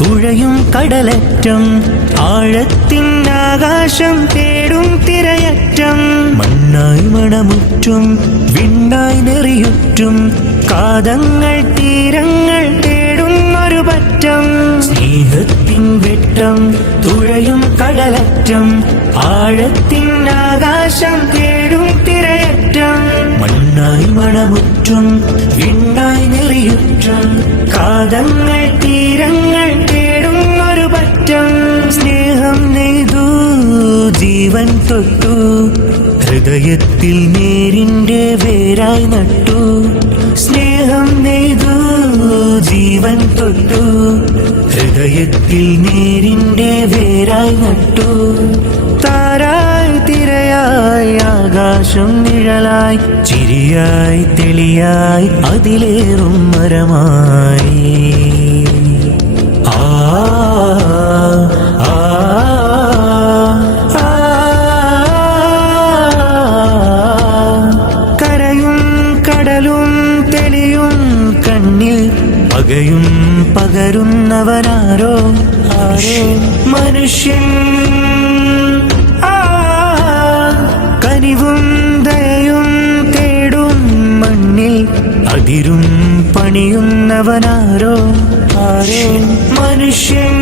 തുഴയും കടലറ്റം, ആഴത്തിനാകാശം തേടും തിരയറ്റം. മണ്ണായി മണമുറ്റും വിണ്ണായി നെറിയുറ്റും കാതങ്ങൾ തീരങ്ങൾ തേടും ഒരു പറ്റം. സ്നേഹത്തിൻ വെട്ടം തുഴയും കടലറ്റം, ആഴത്തിനാകാശം തേടും തിരയറ്റം. മണ്ണായി മണമുറ്റും വിണ്ണായി നെറിയുറ്റും കാതങ്ങൾ തീരങ്ങൾ തേടും ഒരു പറ്റം. സ്നേഹം നെയ്തു ജീവൻ തൊട്ടു, ഹൃദയത്തിൽ നേരിന്റെ വേരായി നട്ടു. സ്നേഹം നെയ്തു ജീവൻ തൊട്ടു, ഹൃദയത്തിൽ നേരിന്റെ വേരായി നട്ടു. താരായി തിരയായി ആകാശം നിഴലായി, ചിരിയായി തെളിയായി അതിലേറും മരമായി. ആ കരയും കടലും തെളിയും കണ്ണിൽ പകയും പകരുന്നവനാരോ ആരോ മനുഷ്യൻ. കനിവും ദയയും തേടും മണ്ണിൽ അതിരും പണിയുന്നവനാരോ ആരോ മനുഷ്യൻ.